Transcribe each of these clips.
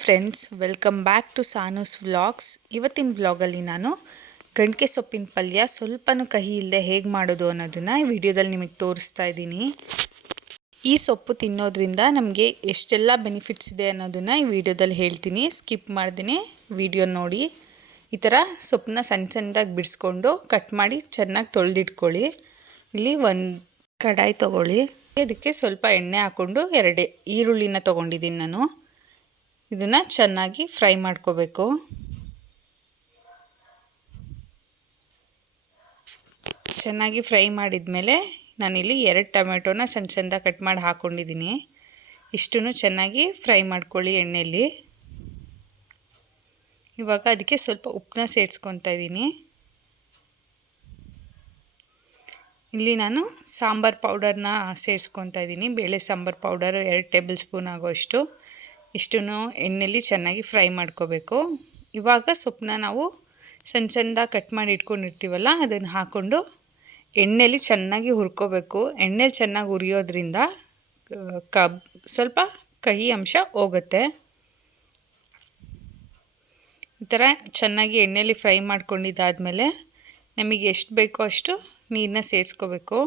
Friends, welcome back to Sanoos vlogs. ಇವತ್ತಿನ ವ್ಲಾಗಲ್ಲಿ ನಾನು ಗಂಟೆ ಸೊಪ್ಪಿನ ಪಲ್ಯ ಸ್ವಲ್ಪನೂ ಕಹಿ ಇಲ್ಲದೆ ಹೇಗೆ ಮಾಡೋದು ಅನ್ನೋದನ್ನು ಈ ವಿಡಿಯೋದಲ್ಲಿ ನಿಮಗೆ ತೋರಿಸ್ತಾ ಇದ್ದೀನಿ. ಈ ಸೊಪ್ಪು ತಿನ್ನೋದ್ರಿಂದ ನಮಗೆ ಎಷ್ಟೆಲ್ಲ ಬೆನಿಫಿಟ್ಸ್ ಇದೆ ಅನ್ನೋದನ್ನು ಈ ವಿಡಿಯೋದಲ್ಲಿ ಹೇಳ್ತೀನಿ. ಸ್ಕಿಪ್ ಮಾಡ್ತೀನಿ ವಿಡಿಯೋ ನೋಡಿ. ಈ ಥರ ಸೊಪ್ಪನ್ನ ಸಣ್ಣ ಸಣ್ಣದಾಗಿ ಬಿಡಿಸ್ಕೊಂಡು ಕಟ್ ಮಾಡಿ ಚೆನ್ನಾಗಿ ತೊಳೆದಿಟ್ಕೊಳ್ಳಿ. ಇಲ್ಲಿ ಒಂದು ಕಡಾಯಿ ತೊಗೊಳ್ಳಿ. ಅದಕ್ಕೆ ಸ್ವಲ್ಪ ಎಣ್ಣೆ ಹಾಕ್ಕೊಂಡು 2 ಈರುಳ್ಳಿನ ತೊಗೊಂಡಿದ್ದೀನಿ ನಾನು. ಇದನ್ನು ಚೆನ್ನಾಗಿ ಫ್ರೈ ಮಾಡ್ಕೋಬೇಕು. ಚೆನ್ನಾಗಿ ಫ್ರೈ ಮಾಡಿದ ಮೇಲೆ ನಾನಿಲ್ಲಿ 2 ಟೊಮೆಟೊನ ಸಣ್ಣ ಸಣ್ಣದಾಗಿ ಕಟ್ ಮಾಡಿ ಹಾಕ್ಕೊಂಡಿದ್ದೀನಿ. ಇಷ್ಟನ್ನು ಚೆನ್ನಾಗಿ ಫ್ರೈ ಮಾಡ್ಕೊಳ್ಳಿ ಎಣ್ಣೆಯಲ್ಲಿ. ಇವಾಗ ಅದಕ್ಕೆ ಸ್ವಲ್ಪ ಉಪ್ಪನ್ನ ಸೇರಿಸ್ಕೊತಾ ಇದ್ದೀನಿ. ಇಲ್ಲಿ ನಾನು ಸಾಂಬಾರು ಪೌಡರ್ನ ಸೇರಿಸ್ಕೊತಾ ಇದ್ದೀನಿ. ಬೇಳೆ ಸಾಂಬಾರು ಪೌಡರ್ 2 ಟೇಬಲ್ ಸ್ಪೂನ್ ಆಗೋಷ್ಟು. ಇಷ್ಟನ್ನು ಎಣ್ಣೆಯಲ್ಲಿ ಚೆನ್ನಾಗಿ ಫ್ರೈ ಮಾಡ್ಕೋಬೇಕು. ಇವಾಗ ಸೊಪ್ಪನ್ನ ನಾವು ಸಣ್ಣ ಸಣ್ಣದಾಗಿ ಕಟ್ ಮಾಡಿ ಇಟ್ಕೊಂಡಿರ್ತೀವಲ್ಲ, ಅದನ್ನು ಹಾಕ್ಕೊಂಡು ಎಣ್ಣೆಯಲ್ಲಿ ಚೆನ್ನಾಗಿ ಹುರ್ಕೋಬೇಕು. ಎಣ್ಣೆಲಿ ಚೆನ್ನಾಗಿ ಹುರಿಯೋದ್ರಿಂದ ಸ್ವಲ್ಪ ಕಹಿ ಅಂಶ ಹೋಗುತ್ತೆ. ಈ ಥರ ಚೆನ್ನಾಗಿ ಎಣ್ಣೆಯಲ್ಲಿ ಫ್ರೈ ಮಾಡ್ಕೊಂಡಿದ್ದಾದಮೇಲೆ ನಮಗೆ ಎಷ್ಟು ಬೇಕೋ ಅಷ್ಟು ನೀರನ್ನ ಸೇರಿಸ್ಕೋಬೇಕು.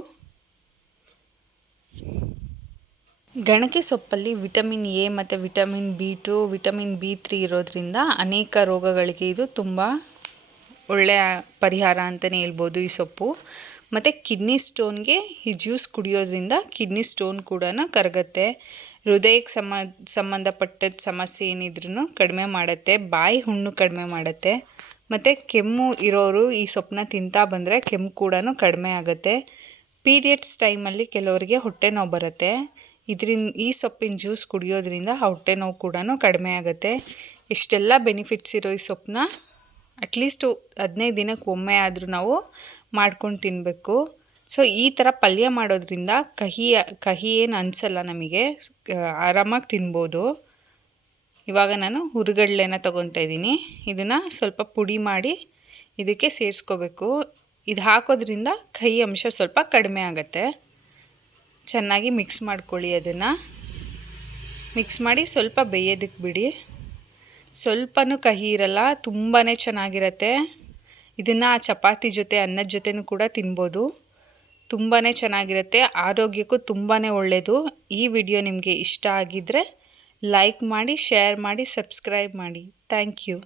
ಗಣಕೆ ಸೊಪ್ಪಲ್ಲಿ ವಿಟಮಿನ್ ಎ ಮತ್ತು ವಿಟಮಿನ್ B2, ವಿಟಮಿನ್ B3 ಇರೋದ್ರಿಂದ ಅನೇಕ ರೋಗಗಳಿಗೆ ಇದು ತುಂಬ ಒಳ್ಳೆಯ ಪರಿಹಾರ ಅಂತಲೇ ಹೇಳ್ಬೋದು ಈ ಸೊಪ್ಪು. ಮತ್ತು ಕಿಡ್ನಿ ಸ್ಟೋನ್ಗೆ ಈ ಜ್ಯೂಸ್ ಕುಡಿಯೋದ್ರಿಂದ ಕಿಡ್ನಿ ಸ್ಟೋನ್ ಕೂಡ ಕರಗುತ್ತೆ. ಹೃದಯಕ್ಕೆ ಸಂಬಂಧಪಟ್ಟ ಸಮಸ್ಯೆ ಏನಿದ್ರೂ ಕಡಿಮೆ ಮಾಡುತ್ತೆ. ಬಾಯಿ ಹುಣ್ಣು ಕಡಿಮೆ ಮಾಡುತ್ತೆ. ಮತ್ತು ಕೆಮ್ಮು ಇರೋರು ಈ ಸೊಪ್ಪನ್ನ ತಿಂತಾ ಬಂದರೆ ಕೆಮ್ಮು ಕೂಡ ಕಡಿಮೆ ಆಗುತ್ತೆ. ಪೀರಿಯಡ್ಸ್ ಟೈಮಲ್ಲಿ ಕೆಲವರಿಗೆ ಹೊಟ್ಟೆ ನೋವು ಬರುತ್ತೆ. ಈ ಸೊಪ್ಪಿನ ಜ್ಯೂಸ್ ಕುಡಿಯೋದ್ರಿಂದ ಹೊಟ್ಟೆ ನೋವು ಕೂಡ ಕಡಿಮೆ ಆಗುತ್ತೆ. ಇಷ್ಟೆಲ್ಲ ಬೆನಿಫಿಟ್ಸ್ ಇರೋ ಈ ಸೊಪ್ಪನ್ನ ಅಟ್ಲೀಸ್ಟು 15 ದಿನಕ್ಕೆ ಒಮ್ಮೆ ಆದರೂ ನಾವು ಮಾಡ್ಕೊಂಡು ತಿನ್ನಬೇಕು. ಸೊ ಈ ಥರ ಪಲ್ಯ ಮಾಡೋದ್ರಿಂದ ಕಹಿ ಏನು ಅನಿಸಲ್ಲ ನಮಗೆ, ಆರಾಮಾಗಿ ತಿನ್ಬೋದು. ಇವಾಗ ನಾನು ಹುರಿಗಡಲೆನ ತೊಗೊತಾ ಇದ್ದೀನಿ. ಇದನ್ನು ಸ್ವಲ್ಪ ಪುಡಿ ಮಾಡಿ ಇದಕ್ಕೆ ಸೇರಿಸ್ಕೋಬೇಕು. ಇದು ಹಾಕೋದ್ರಿಂದ ಕಹಿ ಅಂಶ ಸ್ವಲ್ಪ ಕಡಿಮೆ ಆಗುತ್ತೆ. ಚೆನ್ನಾಗಿ ಮಿಕ್ಸ್ ಮಾಡ್ಕೊಳ್ಳಿ. ಅದನ್ನು ಮಿಕ್ಸ್ ಮಾಡಿ ಸ್ವಲ್ಪ ಬೇಯೋದಕ್ಕೆ ಬಿಡಿ. ಸ್ವಲ್ಪನೂ ಕಹಿ ಇರಲ್ಲ, ತುಂಬಾ ಚೆನ್ನಾಗಿರುತ್ತೆ. ಇದನ್ನು ಚಪಾತಿ ಜೊತೆ ಅನ್ನದ ಜೊತೆನೂ ಕೂಡ ತಿನ್ಬೋದು. ತುಂಬಾ ಚೆನ್ನಾಗಿರುತ್ತೆ. ಆರೋಗ್ಯಕ್ಕೂ ತುಂಬಾ ಒಳ್ಳೆಯದು. ಈ ವಿಡಿಯೋ ನಿಮಗೆ ಇಷ್ಟ ಆಗಿದ್ದರೆ ಲೈಕ್ ಮಾಡಿ, ಶೇರ್ ಮಾಡಿ, ಸಬ್ಸ್ಕ್ರೈಬ್ ಮಾಡಿ. Thank you.